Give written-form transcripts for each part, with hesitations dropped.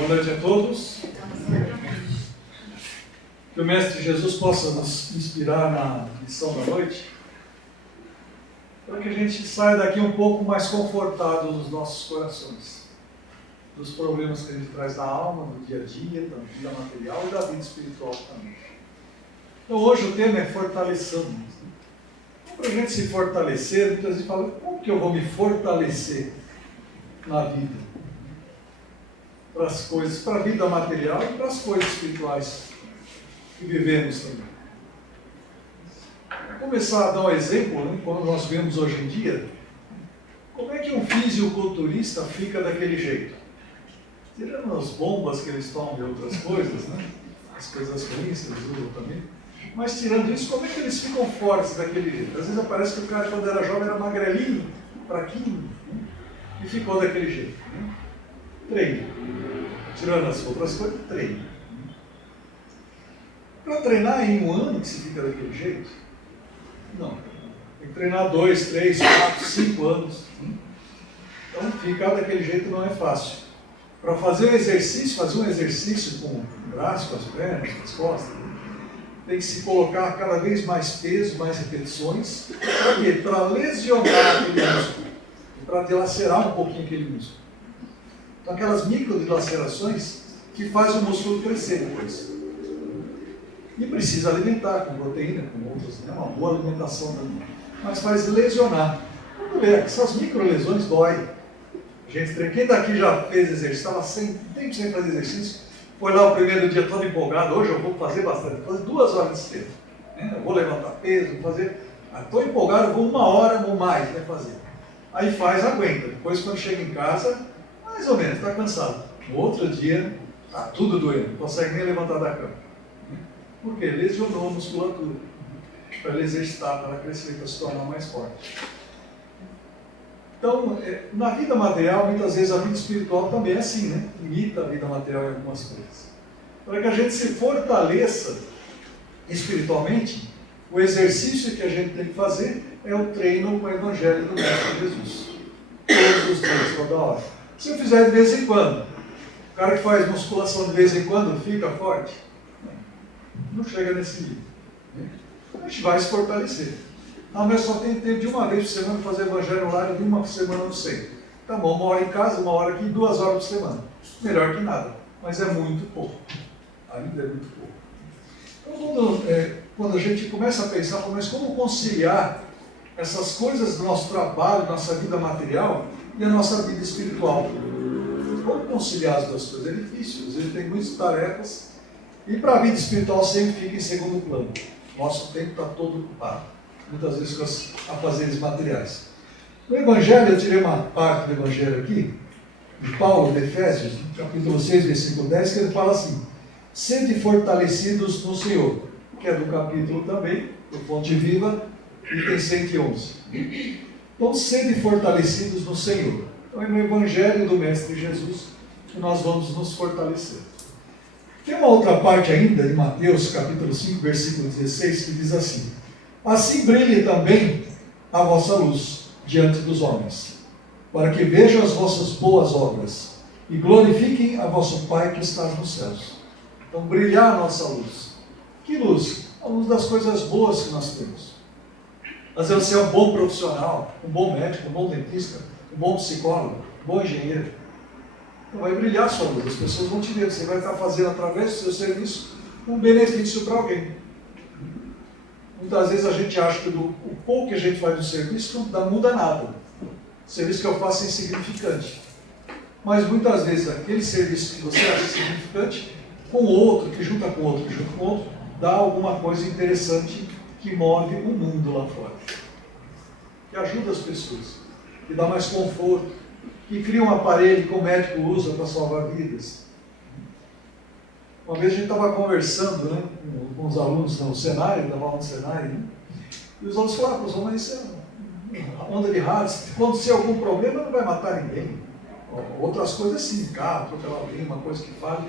Boa noite a todos. Que o Mestre Jesus possa nos inspirar na lição da noite, para que a gente saia daqui um pouco mais confortado nos nossos corações, dos problemas que a gente traz da alma, do dia a dia, da vida material e da vida espiritual também. Então hoje o tema é fortaleçamos. Então, para a gente se fortalecer, muitas vezes fala, como que eu vou me fortalecer na vida? Para as coisas, para a vida material e para as coisas espirituais que vivemos também. Vou começar a dar um exemplo, né, como nós vemos hoje em dia, como é que um fisiculturista fica daquele jeito? Tirando as bombas que eles tomam de outras coisas, né, as coisas ruins que eles usam também, mas tirando isso, como é que eles ficam fortes daquele jeito? Às vezes parece que o cara quando era jovem era magrelinho, fraquinho, né, e ficou daquele jeito. Né? Treino. Tirando as outras coisas, treino. Para treinar em um ano que se fica daquele jeito? Não. Tem que treinar 2, 3, 4, 5 anos. Então, ficar daquele jeito não é fácil. Para fazer um exercício com o braço, com as pernas, com as costas, tem que se colocar cada vez mais peso, mais repetições. Para quê? Para lesionar aquele músculo. E para dilacerar um pouquinho aquele músculo. Então, aquelas microdilacerações que fazem o músculo crescer depois. E precisa alimentar com proteína, com outras, né? Uma boa alimentação também. Mas faz lesionar. Quando vê, essas microlesões dói. Quem daqui já fez exercício, estava tempo sem fazer exercício, foi lá o primeiro dia todo empolgado, hoje eu vou fazer bastante, vou fazer 2 horas de esteira. Né? Eu vou levantar peso, vou fazer. Estou empolgado, vou 1 hora ou mais fazer. Aí faz, aguenta. Depois quando chega em casa, mais ou menos, está cansado. No outro dia, está tudo doendo, não consegue nem levantar da cama. Por quê? Lesionou a musculatura. Para ele exercitar, para ela crescer, para se tornar mais forte. Então, na vida material, muitas vezes a vida espiritual também é assim, né? Imita a vida material em algumas coisas. Para que a gente se fortaleça espiritualmente, o exercício que a gente tem que fazer é o treino com o Evangelho do Mestre Jesus. Todos os dias, toda hora. Se eu fizer de vez em quando, o cara que faz musculação de vez em quando fica forte? Não chega nesse nível. A gente vai se fortalecer. Ah, mas só tem tempo de uma vez por semana fazer evangelho online, de uma semana no centro. Tá bom, 1 hora em casa, 1 hora aqui, 2 horas por semana. Melhor que nada, mas é muito pouco. Ainda é muito pouco. Então, quando a gente começa a pensar, mas como conciliar essas coisas do nosso trabalho, nossa vida material e a nossa vida espiritual? Como conciliar as duas coisas? É difícil, às vezes tem muitas tarefas e para a vida espiritual sempre fica em segundo plano. Nosso tempo está todo ocupado, muitas vezes com os afazeres materiais. No Evangelho, eu tirei uma parte do Evangelho aqui, de Paulo, de Efésios, capítulo 6, versículo 10, que ele fala assim: sede fortalecidos no Senhor, que é do capítulo também, do Fonte Viva, item 111. Então, sede fortalecidos no Senhor. Então, é no Evangelho do Mestre Jesus que nós vamos nos fortalecer. Tem uma outra parte ainda, de Mateus, capítulo 5, versículo 16, que diz assim: assim brilhe também a vossa luz diante dos homens, para que vejam as vossas boas obras e glorifiquem a vosso Pai que está nos céus. Então, brilhar a nossa luz. Que luz? A luz das coisas boas que nós temos. Às vezes você é um bom profissional, um bom médico, um bom dentista, um bom psicólogo, um bom engenheiro. Então vai brilhar a sua luz, as pessoas vão te ver, você vai estar fazendo através do seu serviço um benefício para alguém. Muitas vezes a gente acha que o pouco que a gente faz no serviço não muda nada. O serviço que eu faço é insignificante. Mas muitas vezes aquele serviço que você acha insignificante, com outro, que junta com outro, que junta com outro, dá alguma coisa interessante que move o mundo lá fora. Que ajuda as pessoas, que dá mais conforto, que cria um aparelho que o médico usa para salvar vidas. Uma vez a gente estava conversando, né, com os alunos no Senai, dava aula no Senai, né, e os alunos falaram, professor, mas isso é uma onda de rádio, se acontecer algum problema não vai matar ninguém. Outras coisas sim, carro, atropelar alguém, uma coisa que fale.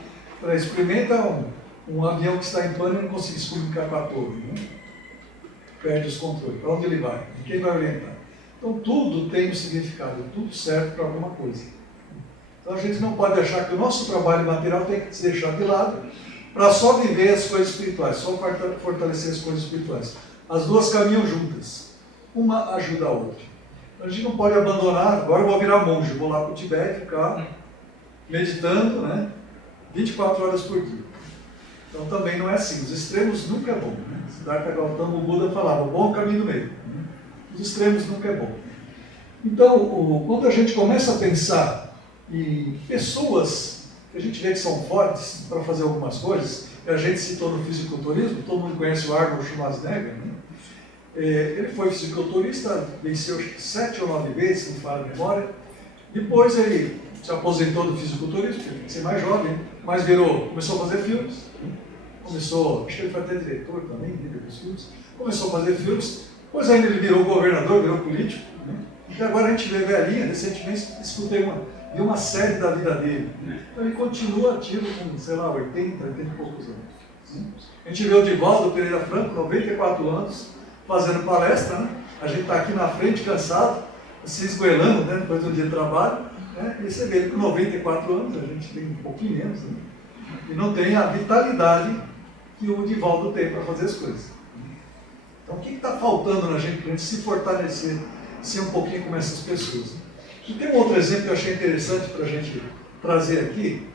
Experimenta um avião que está em pânico e não consegue se comunicar com a torre, né? Perde os controles. Para onde ele vai? Quem vai orientar? Então tudo tem um significado, tudo serve para alguma coisa. Então a gente não pode achar que o nosso trabalho material tem que se deixar de lado para só viver as coisas espirituais, só fortalecer as coisas espirituais. As duas caminham juntas. Uma ajuda a outra. Então a gente não pode abandonar, agora eu vou virar monge, vou lá para o Tibete ficar meditando, né, 24 horas por dia. Então também não é assim, os extremos nunca é bom. Né? Siddhartha Gautama, o Buda falava, bom caminho do meio. Os extremos nunca é bom. Então, quando a gente começa a pensar em pessoas que a gente vê que são fortes para fazer algumas coisas, que a gente citou no fisiculturismo, todo mundo conhece o Arnold Schwarzenegger, né? Ele foi fisiculturista, venceu 7 ou 9 vezes, se não falha a memória. Depois ele se aposentou do fisiculturismo, porque tem que ser mais jovem, mas começou a fazer filmes. Acho que ele foi até diretor também, líder dos filmes. Começou a fazer filmes, depois ainda ele virou governador, virou político. Né? E agora a gente vê velhinha, recentemente vi uma série da vida dele. Então ele continua ativo com, sei lá, 80 e poucos anos. A gente vê o Divaldo Pereira Franco, 94 anos, fazendo palestra, né? A gente está aqui na frente, cansado, se esgoelando, né? Depois do dia de trabalho, né? E você vê ele com 94 anos, a gente tem um pouquinho menos, né? E não tem a vitalidade que o Divaldo tem para fazer as coisas. Então o que está faltando na gente para a gente se fortalecer, ser um pouquinho como essas pessoas? E tem um outro exemplo que eu achei interessante para a gente trazer aqui,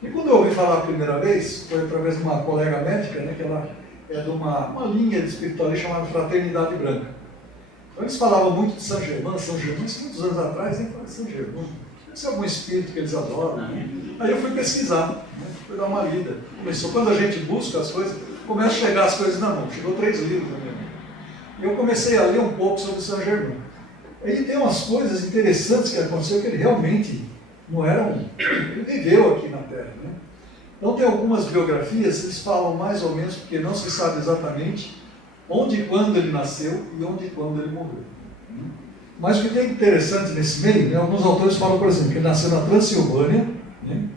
que quando eu ouvi falar a primeira vez, foi através de uma colega médica, né, que ela é de uma linha de espiritualista chamada Fraternidade Branca. Então eles falavam muito de São Germain, isso muitos anos atrás, nem falavam de São Germain. Deve ser algum espírito que eles adoram. Né? Aí eu fui pesquisar, né, fui dar uma lida. Quando a gente busca as coisas, começa a chegar as coisas na mão. Chegou 3 livros na minha mão. E eu comecei a ler um pouco sobre São Germain. Aí tem umas coisas interessantes que aconteceu que ele realmente não era ele viveu aqui na Terra. Né? Então tem algumas biografias, eles falam mais ou menos, porque não se sabe exatamente onde e quando ele nasceu e onde e quando ele morreu. Mas o que tem interessante nesse meio, né, alguns autores falam, por exemplo, que ele nasceu na Transilvânia, né,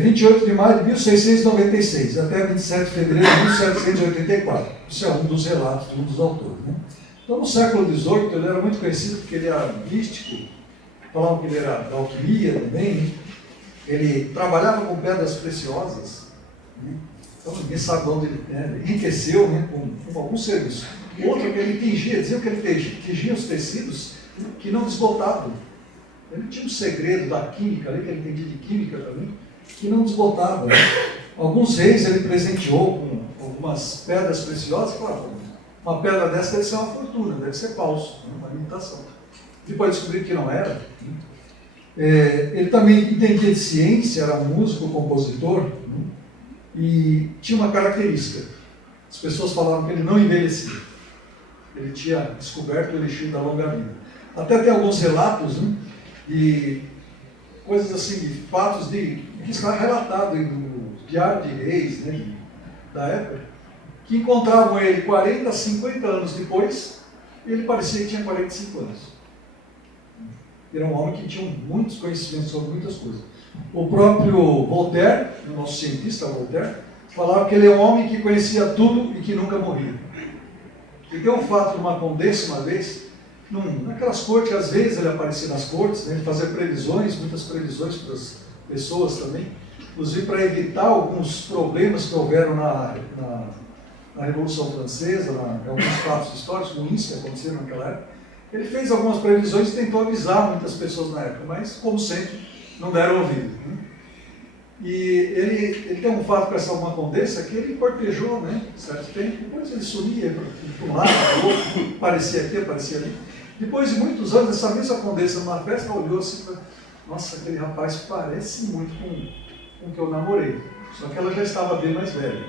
28 de maio de 1696, até 27 de fevereiro de 1784. Isso é um dos relatos de um dos autores. Né? Então, no século XVIII, ele era muito conhecido porque ele era místico, falavam que ele era da alquimia também, né? Ele trabalhava com pedras preciosas, né? Então ninguém sabe onde ele enriqueceu, né? com algum serviço. Outro que ele tingia, diziam que ele tingia os tecidos que não desbotavam. Ele tinha um segredo da química, ali, que ele entendia de química também, que não desbotava. Né? Alguns reis ele presenteou com algumas pedras preciosas, claro, uma pedra dessa deve ser uma fortuna, deve ser falso, uma imitação. Depois descobriu que não era. Ele também entendia de ciência, era músico, compositor, né? E tinha uma característica. As pessoas falavam que ele não envelhecia. Ele tinha descoberto o elixir da longa vida. Até tem alguns relatos, né, de coisas assim, de fatos que está relatado no Diário de Reis, né, da época, que encontravam ele 40, 50 anos depois, e ele parecia que tinha 45 anos. Era um homem que tinha muitos conhecimentos sobre muitas coisas. O próprio Voltaire, o nosso cientista Voltaire, falava que ele é um homem que conhecia tudo e que nunca morria. E tem um fato de uma condessa uma vez, naquelas cortes, às vezes ele aparecia nas cortes, né, ele fazia previsões, muitas previsões para as pessoas também, inclusive para evitar alguns problemas que houveram na Revolução Francesa, em alguns fatos históricos ruins que aconteceram naquela época. Ele fez algumas previsões e tentou avisar muitas pessoas na época, mas, como sempre, não deram ouvido. Né? E ele tem um fato com essa uma condessa que ele cortejou, né, certo tempo, depois ele sumia para um lado, para o outro, aparecia aqui, aparecia ali. Depois de muitos anos, essa mesma condessa, numa festa, olhou assim e falou: nossa, aquele rapaz parece muito com o que eu namorei. Só que ela já estava bem mais velha.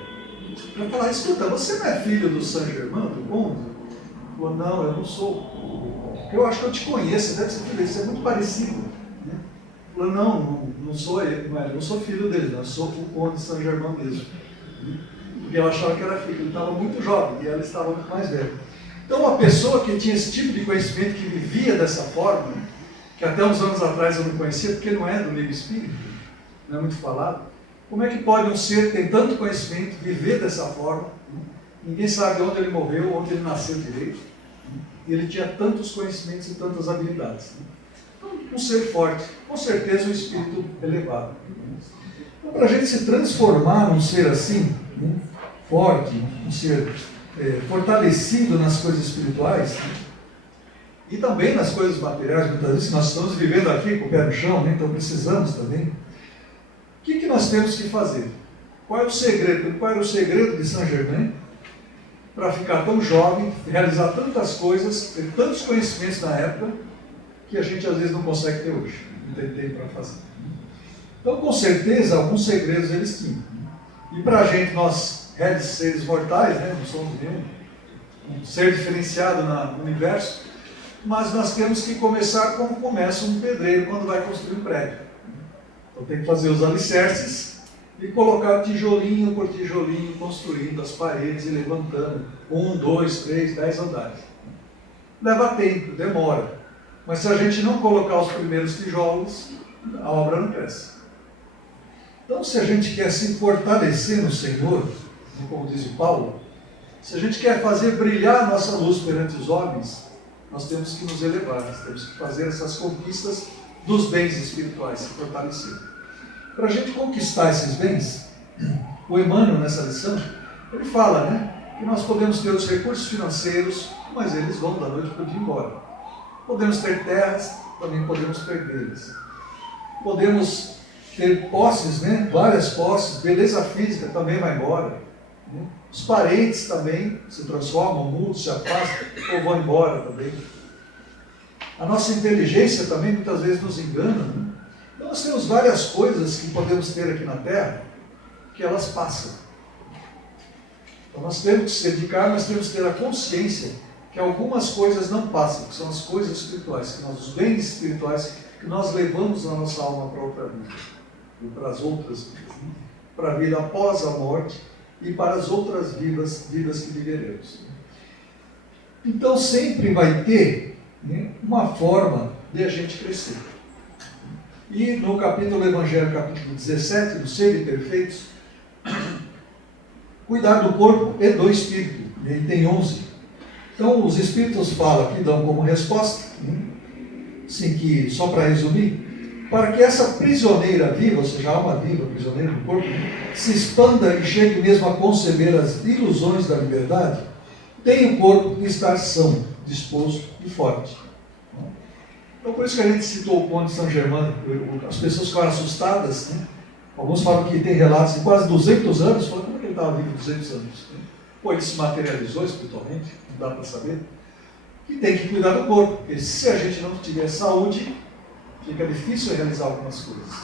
Ela falou: escuta, você não é filho do Saint Germain, do Conde? Ele falou: não, eu não sou. Eu acho que eu te conheço, deve ser filho dele, você é muito parecido. Né? Ele falou: não sou ele, não sou filho dele, não, eu sou o Conde de Saint Germain mesmo. Porque ela achava que era filho, ele estava muito jovem e ela estava muito mais velha. Então, uma pessoa que tinha esse tipo de conhecimento, que vivia dessa forma, que até uns anos atrás eu não conhecia, porque não é do meio espírita, não é muito falado, como é que pode um ser que tem tanto conhecimento viver dessa forma? Ninguém sabe onde ele morreu, onde ele nasceu direito, e ele tinha tantos conhecimentos e tantas habilidades. Então, um ser forte, com certeza um espírito elevado. Então, para a gente se transformar num ser assim, né, forte, um ser fortalecido nas coisas espirituais, né, e também nas coisas materiais, muitas vezes nós estamos vivendo aqui com o pé no chão, né, então precisamos também. O que nós temos que fazer? Qual é o segredo? Qual era o segredo de Saint Germain para ficar tão jovem, realizar tantas coisas, ter tantos conhecimentos na época, que a gente às vezes não consegue ter hoje, não tem tempo para fazer. Então, com certeza, alguns segredos eles tinham. E para a gente, nós, seres mortais, né, não somos nenhum um ser diferenciado no universo, mas nós temos que começar como começa um pedreiro quando vai construir um prédio. Então tem que fazer os alicerces e colocar tijolinho por tijolinho, construindo as paredes e levantando 1, 2, 3, 10 andares. Leva tempo, demora. Mas se a gente não colocar os primeiros tijolos, a obra não cresce. Então, se a gente quer se fortalecer no Senhor, como diz o Paulo, se a gente quer fazer brilhar a nossa luz perante os homens, nós temos que nos elevar, nós temos que fazer essas conquistas dos bens espirituais, se fortalecer. Para a gente conquistar esses bens, o Emmanuel, nessa lição, ele fala, né, que nós podemos ter os recursos financeiros, mas eles vão da noite para o dia embora. Podemos ter terras, também podemos perdê-las. Podemos ter posses, né, várias posses, beleza física também vai embora. Né? Os parentes também se transformam, mudam, se afastam ou vão embora também. A nossa inteligência também muitas vezes nos engana. Né? Então nós temos várias coisas que podemos ter aqui na Terra, que elas passam. Então nós temos que se dedicar, nós temos que ter a consciência que algumas coisas não passam, que são as coisas espirituais, que os bens espirituais que nós levamos na nossa alma para outra vida, e para as outras vidas, né? Para a vida após a morte e para as outras vidas que viveremos. Então sempre vai ter, né, uma forma de a gente crescer. E no capítulo Evangelho, capítulo 17, do Sede Perfeitos, cuidar do corpo e do espírito. E aí tem 11. Então os espíritos falam aqui, dão como resposta, né, assim que, só para resumir, para que essa prisioneira viva, ou seja, a alma viva, prisioneira do corpo, se expanda e chegue mesmo a conceber as ilusões da liberdade, tem o corpo que estar são, disposto e forte. Então, por isso que a gente citou o Conde Saint Germain, as pessoas ficaram assustadas, né? Alguns falam que tem relatos de quase 200 anos, falam, como é que ele estava vivo 200 anos? Pô, ele se materializou espiritualmente, não dá para saber. E tem que cuidar do corpo, porque se a gente não tiver saúde, fica difícil realizar algumas coisas.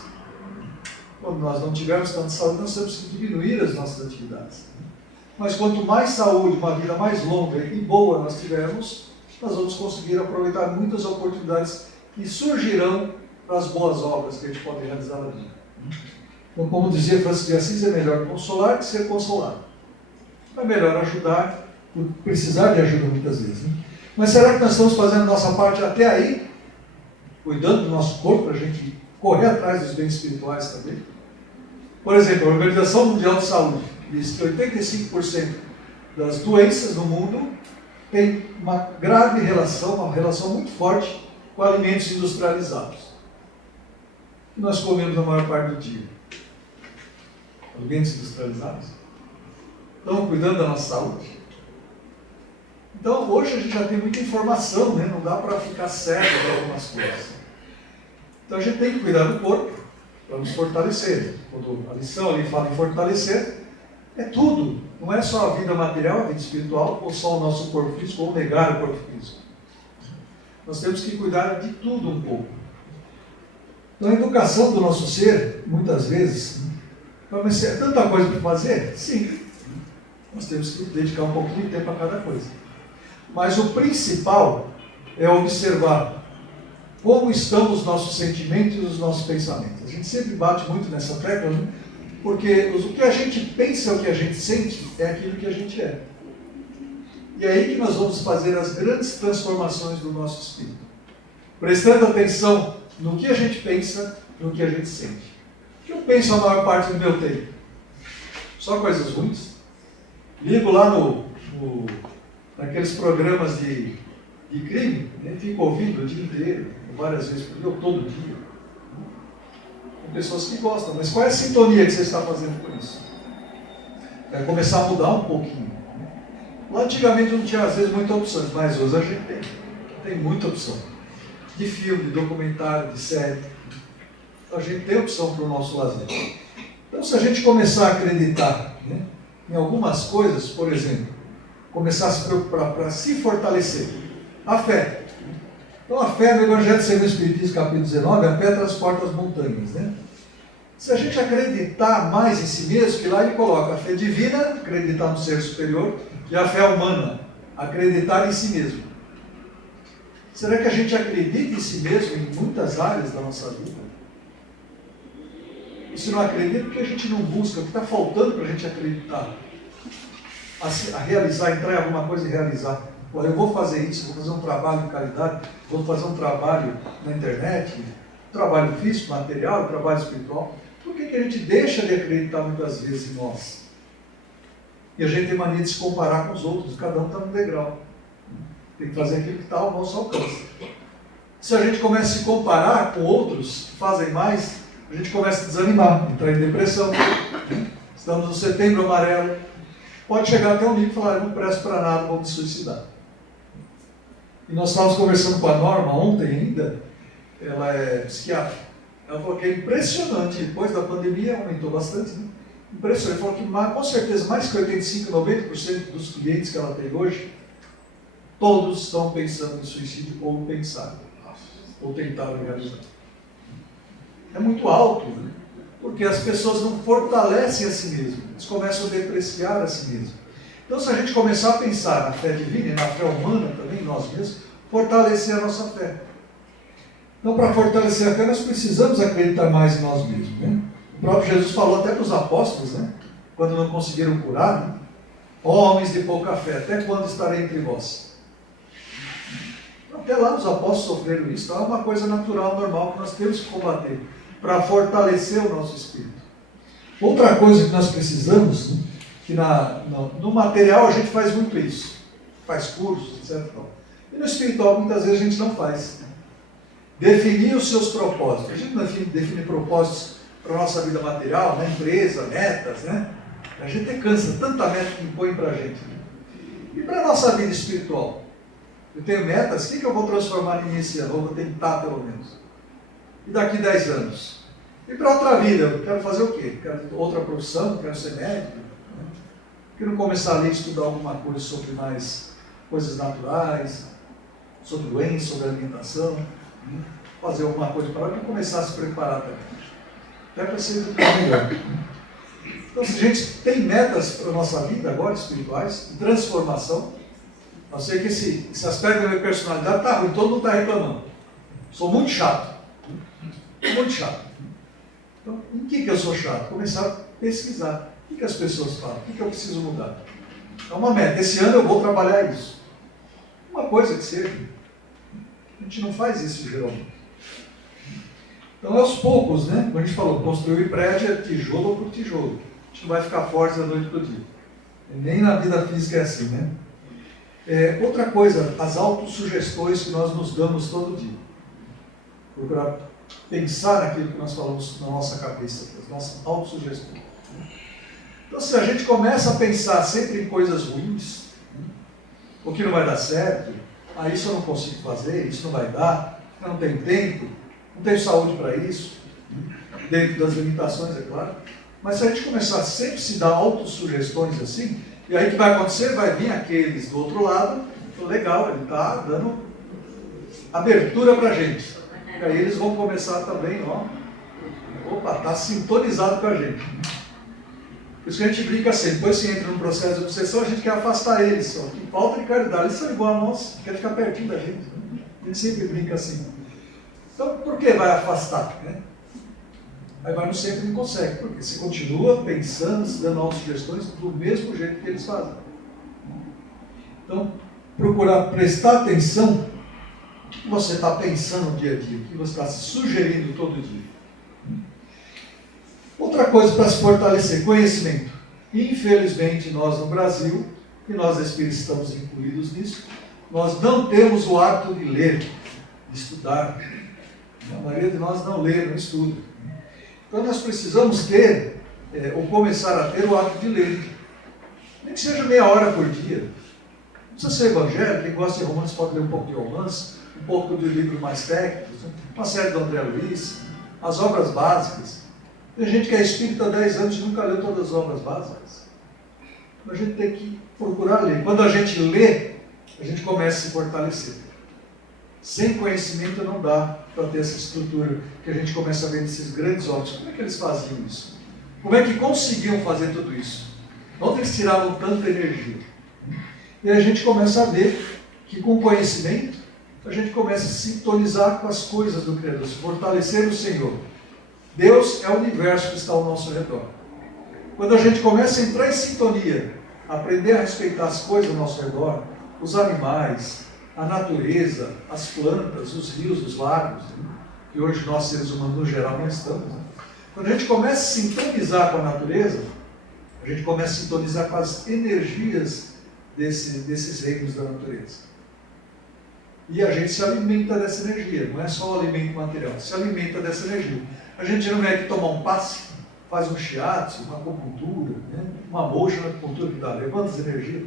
Quando nós não tivermos tanta saúde, nós temos que diminuir as nossas atividades. Mas quanto mais saúde, uma vida mais longa e boa nós tivermos, nós vamos conseguir aproveitar muitas oportunidades que surgirão para as boas obras que a gente pode realizar na vida. Então, como dizia Francisco de Assis, é melhor consolar que ser consolado. É melhor ajudar, por precisar de ajuda muitas vezes. Né? Mas será que nós estamos fazendo a nossa parte até aí? Cuidando do nosso corpo, para a gente correr atrás dos bens espirituais também? Por exemplo, a Organização Mundial de Saúde diz que 85% das doenças no mundo tem uma grave relação, uma relação muito forte com alimentos industrializados. Que nós comemos na maior parte do dia. Alimentos industrializados. Estamos cuidando da nossa saúde. Então, hoje a gente já tem muita informação, né? Não dá para ficar cego para algumas coisas. Então, a gente tem que cuidar do corpo para nos fortalecer. Quando a lição ali fala em fortalecer, é tudo. Não é só a vida material, a vida espiritual, ou só o nosso corpo físico, ou negar o corpo físico. Nós temos que cuidar de tudo um pouco. Então, a educação do nosso ser, muitas vezes, mas é tanta coisa para fazer? Sim. Nós temos que dedicar um pouquinho de tempo a cada coisa. Mas o principal é observar como estão os nossos sentimentos e os nossos pensamentos. A gente sempre bate muito nessa tecla, né? Porque o que a gente pensa, o que a gente sente, é aquilo que a gente é. E é aí que nós vamos fazer as grandes transformações do nosso espírito. Prestando atenção no que a gente pensa, no que a gente sente. O que eu penso a maior parte do meu tempo? Só coisas ruins. Ligo lá naqueles programas de de crime, né? Fica ouvindo o dia inteiro, várias vezes por dia, ou todo dia. Tem pessoas que gostam, mas qual é a sintonia que você está fazendo com isso? Vai começar a mudar um pouquinho. Lá antigamente não tinha, às vezes, muitas opções, mas hoje a gente tem muita opção. De filme, de documentário, de série. Então a gente tem opção para o nosso lazer. Então se a gente começar a acreditar, né, em algumas coisas, por exemplo, começar a se preocupar para se fortalecer, a fé. Então a fé no Evangelho segundo o Espiritismo, capítulo 19, a fé transporta as montanhas, né? Se a gente acreditar mais em si mesmo, que lá ele coloca a fé divina, acreditar no ser superior, e a fé humana, acreditar em si mesmo. Será que a gente acredita em si mesmo em muitas áreas da nossa vida? E se não acredita, porque a gente não busca, o que está faltando para a gente acreditar? A realizar, entrar em alguma coisa e realizar. Eu vou fazer isso, vou fazer um trabalho de caridade, vou fazer um trabalho na internet, trabalho físico, material, trabalho espiritual. Por que a gente deixa de acreditar muitas vezes em nós? E a gente tem mania de se comparar com os outros, cada um está no degrau. Tem que fazer aquilo que está ao nosso alcance. Se a gente começa a se comparar com outros que fazem mais, a gente começa a desanimar, entrar em depressão. Estamos no Setembro Amarelo. Pode chegar até um nível e falar, eu não presto para nada, vou me suicidar. E nós estávamos conversando com a Norma ontem ainda, ela é psiquiatra. Ela falou que é impressionante, depois da pandemia aumentou bastante, né? Impressionante. Ela falou que com certeza mais que 85%, 90% dos clientes que ela tem hoje, todos estão pensando em suicídio ou pensaram, ou tentaram realizar. É muito alto, né? Porque as pessoas não fortalecem a si mesmas, eles começam a depreciar a si mesmas. Então, se a gente começar a pensar na fé divina e na fé humana também, nós mesmos, fortalecer a nossa fé. Então, para fortalecer a fé, nós precisamos acreditar mais em nós mesmos, né? O próprio Jesus falou até para os apóstolos, né? Quando não conseguiram curar, né? Ó homens de pouca fé, até quando estarei entre vós? Até lá os apóstolos sofreram isso, então é uma coisa natural, normal, que nós temos que combater, para fortalecer o nosso espírito. Outra coisa que nós precisamos, né? Que no material a gente faz muito isso, faz cursos, etc. E no espiritual muitas vezes a gente não faz. Definir os seus propósitos. A gente não define propósitos para a nossa vida material, na empresa, metas, né? A gente cansa, tanta meta que impõe para a gente. Né? E para a nossa vida espiritual? Eu tenho metas, o que eu vou transformar em mim esse ano? Eu vou tentar pelo menos. E daqui 10 anos? E para outra vida, eu quero fazer o quê? Quero ter outra profissão, quero ser médico? Né? Por que não começar ali a estudar alguma coisa sobre mais coisas naturais, sobre doença, sobre alimentação? Né? Fazer alguma coisa para lá e começar a se preparar também. Até para ser melhor. Então, se a gente tem metas para a nossa vida agora, espirituais, de transformação, eu sei que esse aspecto da minha personalidade está ruim, todo mundo está reclamando. Sou muito chato. Muito chato. Então, em que eu sou chato? Começar a pesquisar. O que as pessoas falam? O que eu preciso mudar? É uma meta. Esse ano eu vou trabalhar isso. Uma coisa que seja. A gente não faz isso geralmente. Então, aos poucos, né? Como a gente falou, construir prédio é tijolo por tijolo. A gente não vai ficar forte da noite para o dia. Nem na vida física é assim, né? Outra coisa, as autossugestões que nós nos damos todo dia. Procurar pensar naquilo que nós falamos na nossa cabeça, as nossas autossugestões. Então, se a gente começa a pensar sempre em coisas ruins, o que não vai dar certo, isso eu não consigo fazer, isso não vai dar, eu não tenho tempo, não tenho saúde para isso, dentro das limitações, é claro. Mas se a gente começar a sempre se dar autossugestões assim, e aí o que vai acontecer? Vai vir aqueles do outro lado, legal, ele está dando abertura para a gente. E aí eles vão começar também, está sintonizado com a gente. Por isso que a gente brinca assim, depois que entra num processo de obsessão, a gente quer afastar eles, que falta de caridade, eles são igual a nós, quer ficar pertinho da gente. Né? A gente sempre brinca assim. Então, por que vai afastar? Né? Aí vai no centro e não consegue, porque você continua pensando, se dando autossugestões do mesmo jeito que eles fazem. Então, procurar prestar atenção no que você está pensando no dia a dia, o que você está se sugerindo todo dia. Outra coisa para se fortalecer, conhecimento. Infelizmente, nós no Brasil, e nós espíritos estamos incluídos nisso, nós não temos o hábito de ler, de estudar. A maioria de nós não lê, não estuda. Então nós precisamos ter, ou começar a ter o hábito de ler. Nem que seja meia hora por dia. Não precisa ser evangélico, quem gosta de romance pode ler um pouco de romance, um pouco de livros mais técnicos, uma série do André Luiz, as obras básicas. Tem gente que é espírita há 10 anos e nunca leu todas as obras básicas. A gente tem que procurar ler. Quando a gente lê, a gente começa a se fortalecer. Sem conhecimento não dá para ter essa estrutura que a gente começa a ver nesses grandes homens. Como é que eles faziam isso? Como é que conseguiam fazer tudo isso? Onde eles tiravam tanta energia? E a gente começa a ver que com conhecimento a gente começa a sintonizar com as coisas do Criador, se fortalecer no Senhor. Deus é o universo que está ao nosso redor. Quando a gente começa a entrar em sintonia, aprender a respeitar as coisas ao nosso redor, os animais, a natureza, as plantas, os rios, os lagos, que hoje nós seres humanos no geral não estamos. Quando a gente começa a sintonizar com a natureza, a gente começa a sintonizar com as energias desses reinos da natureza. E a gente se alimenta dessa energia, não é só o alimento material, se alimenta dessa energia. A gente não vem aqui tomar um passe, faz um shiatsu, uma acupuntura, né? Uma mocha na acupuntura que dá, levanta as energias.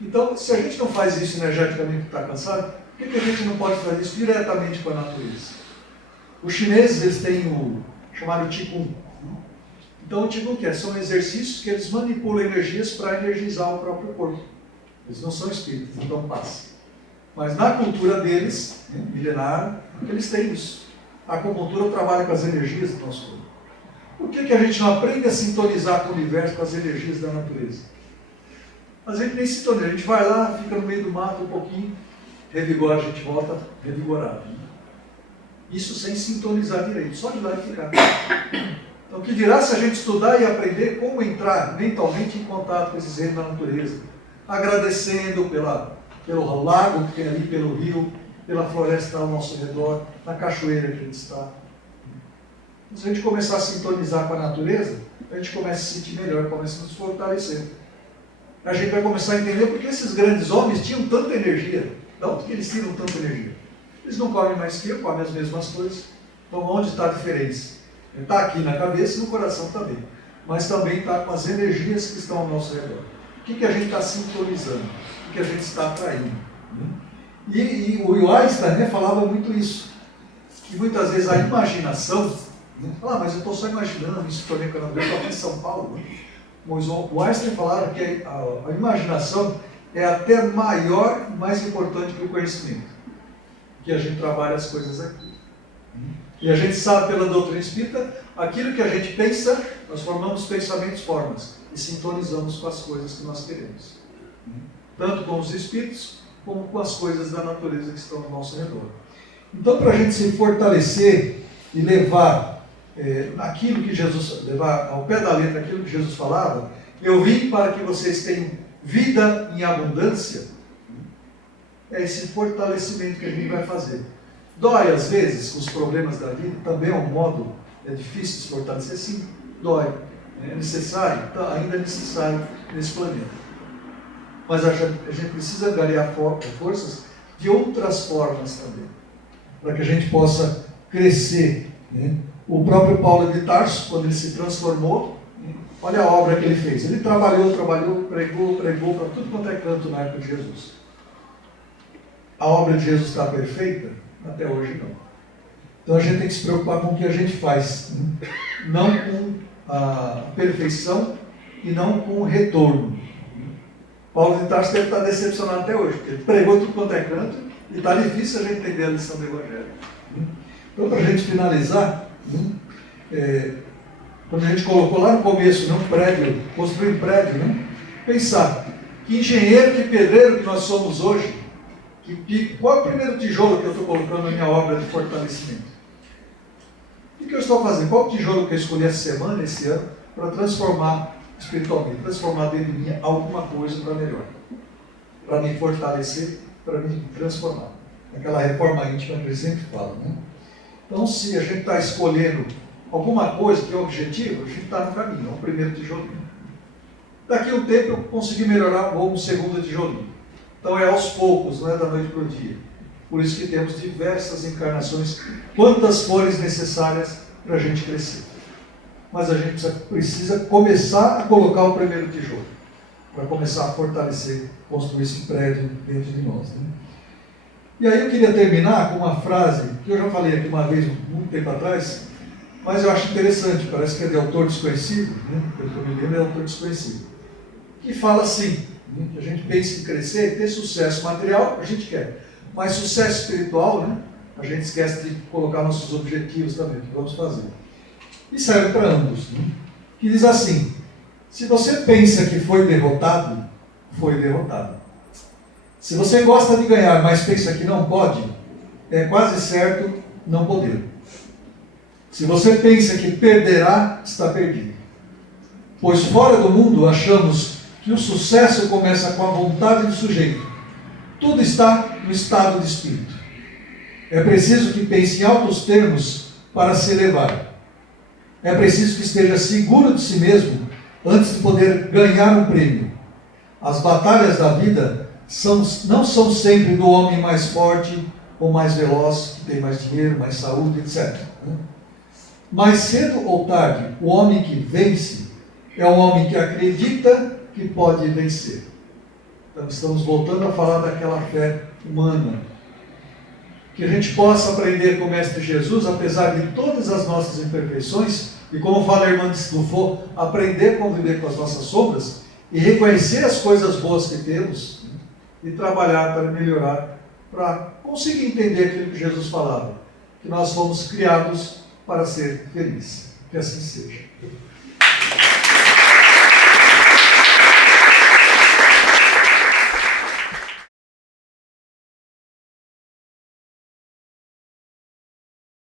Então, se a gente não faz isso energeticamente porque está cansado, por que a gente não pode fazer isso diretamente com a natureza? Os chineses, eles têm o chamado Qigong. Então, o Qigong são exercícios que eles manipulam energias para energizar o próprio corpo. Eles não são espíritos, não dão passe. Mas na cultura deles, milenar, eles têm isso. A acupuntura trabalha com as energias do nosso corpo. Por que a gente não aprende a sintonizar com o universo, com as energias da natureza? A gente nem sintoniza, a gente vai lá, fica no meio do mato um pouquinho, revigora, a gente volta revigorado. Isso sem sintonizar direito, só de lá e ficar. Então, o que dirá se a gente estudar e aprender como entrar mentalmente em contato com esses reinos da natureza, agradecendo pelo lago que tem ali, pelo rio, pela floresta ao nosso redor, na cachoeira que a gente está. Se a gente começar a sintonizar com a natureza, a gente começa a se sentir melhor, começa a nos fortalecer. A gente vai começar a entender porque esses grandes homens tinham tanta energia. De onde que eles tiram tanta energia? Eles não comem mais que eu, comem as mesmas coisas. Então, onde está a diferença? Está aqui na cabeça e no coração também. Mas também está com as energias que estão ao nosso redor. O que a gente está sintonizando? O que a gente está atraindo? E o Einstein, né, falava muito isso. Que muitas vezes a imaginação, mas eu estou só imaginando isso, estou lembrando, eu estou aqui em São Paulo. Né? Mas o Einstein falava que a imaginação é até maior e mais importante que o conhecimento. Que a gente trabalha as coisas aqui. E a gente sabe pela doutrina espírita, aquilo que a gente pensa, nós formamos pensamentos, formas, e sintonizamos com as coisas que nós queremos. Tanto com os espíritos, como com as coisas da natureza que estão ao nosso redor. Então, para a gente se fortalecer e levar aquilo que Jesus, levar ao pé da letra aquilo que Jesus falava, eu vim para que vocês tenham vida em abundância, é esse fortalecimento que a gente vai fazer. Dói às vezes os problemas da vida, também é um modo, é difícil se fortalecer, sim, dói. É necessário, ainda é necessário nesse planeta. Mas a gente precisa angariar forças de outras formas também, para que a gente possa crescer. Né? O próprio Paulo de Tarso, quando ele se transformou, olha a obra que ele fez. Ele trabalhou, pregou para tudo quanto é canto na época de Jesus. A obra de Jesus está perfeita? Até hoje não. Então a gente tem que se preocupar com o que a gente faz, né? Não com a perfeição e não com o retorno. Paulo de Tarso deve estar decepcionado até hoje, porque ele pregou tudo quanto é canto e está difícil a gente entender a lição do Evangelho. Então, para a gente finalizar, quando a gente colocou lá no começo, um prédio, construir um prédio, pensar que engenheiro, que pedreiro que nós somos hoje, qual é o primeiro tijolo que eu estou colocando na minha obra de fortalecimento? O que eu estou fazendo? Qual é o tijolo que eu escolhi essa semana, esse ano, para transformar espiritualmente, transformar dentro de mim alguma coisa para melhor, para me fortalecer, para me transformar. Aquela reforma íntima que ele sempre fala, né? Então, se a gente está escolhendo alguma coisa que é o objetivo, a gente está no caminho, é o primeiro tijolinho. Daqui a um tempo eu consegui melhorar, vou um segundo tijolinho. Então é aos poucos, não é da noite para o dia. Por isso que temos diversas encarnações, quantas forem necessárias para a gente crescer. Mas a gente precisa começar a colocar o primeiro tijolo, para começar a fortalecer, construir esse prédio dentro de nós. Né? E aí eu queria terminar com uma frase que eu já falei aqui uma vez, muito tempo atrás, mas eu acho interessante, parece que é de autor desconhecido, né? Pelo que eu me lembro, é autor desconhecido, que fala assim, né? Que a gente pensa em crescer, ter sucesso material, a gente quer, mas sucesso espiritual, né? A gente esquece de colocar nossos objetivos também, o que vamos fazer. E serve para ambos, né? Que diz assim: se você pensa que foi derrotado, foi derrotado. Se você gosta de ganhar, mas pensa que não pode, é quase certo não poder. Se você pensa que perderá, está perdido. Pois fora do mundo achamos que o sucesso começa com a vontade do sujeito. Tudo está no estado de espírito. É preciso que pense em altos termos para se elevar. É preciso que esteja seguro de si mesmo antes de poder ganhar um prêmio. As batalhas da vida não são sempre do homem mais forte ou mais veloz, que tem mais dinheiro, mais saúde, etc. Mais cedo ou tarde, o homem que vence é um homem que acredita que pode vencer. Então estamos voltando a falar daquela fé humana. Que a gente possa aprender com o Mestre Jesus, apesar de todas as nossas imperfeições, e como fala a irmã Dufo, aprender a conviver com as nossas sombras e reconhecer as coisas boas que temos, né? E trabalhar para melhorar, para conseguir entender aquilo que Jesus falava, que nós fomos criados para ser felizes. Que assim seja.